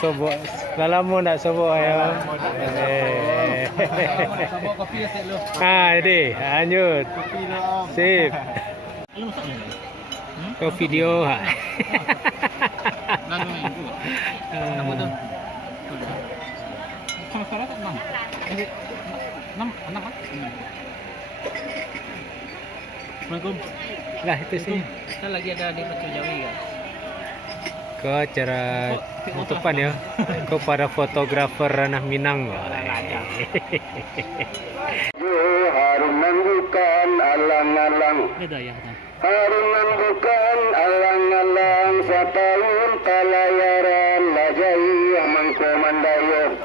sobo. Lalamu nak sobo ya. Sabuk kopi set lu. Ini lanjut. Kopi lah. Sip. Lu masak ni. Kau video ha. Lalu ni. Apa tu? Sama-sama tak 6. 6 kan? Assalamualaikum. Lah itu sih. Kan lagi ada di Macam Jawi kan? Kau acara penutupan ya. Kau para fotografer ranah Minang. Harunan bukan alang-alang, Ada ya kan? harunan bukan alang-alang, setahun kalayaran lajai yang mengkomandayur.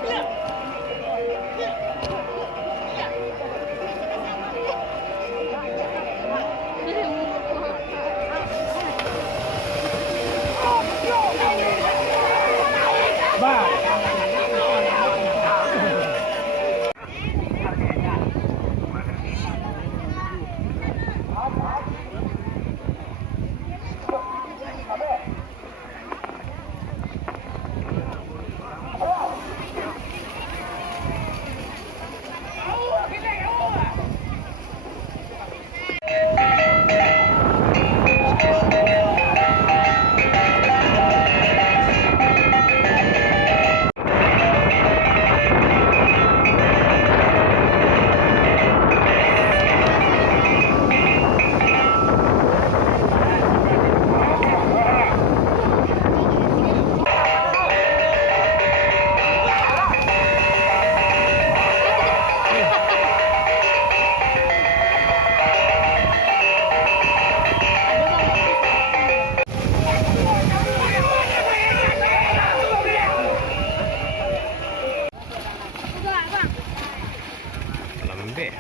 Lembek.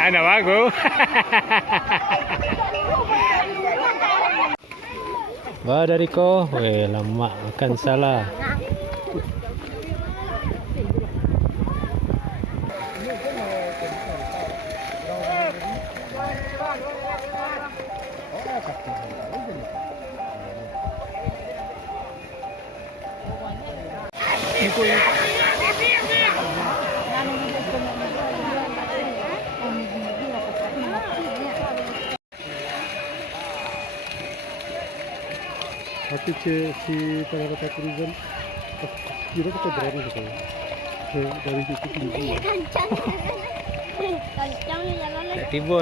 Ada bagus. Wah dari ko, weh lama makan salah. Tapi si para tourism kira kita berapa gitu dari situ tinggi ya. Kencang nih jalannya. Tiba.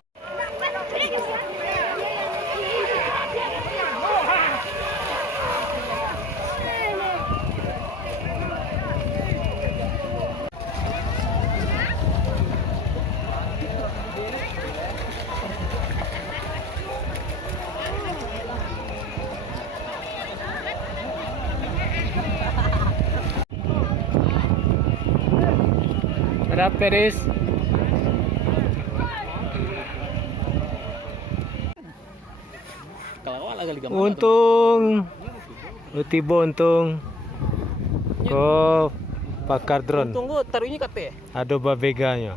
Ada Peris. Kalau awak lagi gambar. Untung tiba untung kau pakar drone. Tunggu taruhnya kate. Ada babeganya.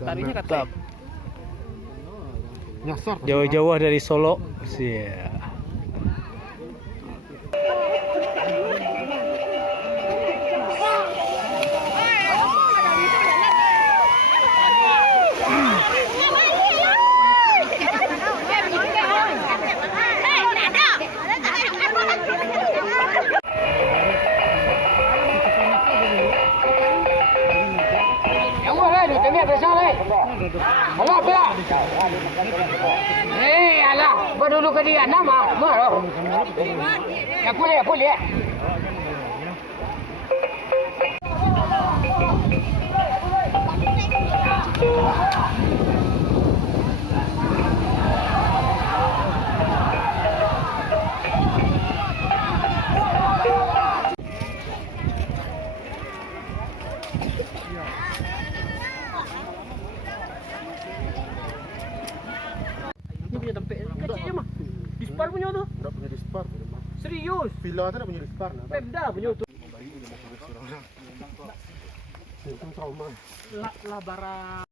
Taruhnya kate. Nyasar. Jauh-jauh dari Solo. Sia. Alah, alah. Alah, berdulu ke dia nama, marah. Ya boleh. dispar punya tuh. Enggak punya dispar, memang. Serius. Villa aja enggak punya dispar. Nah, Pemda punya tuh. itu trauma. Lah bara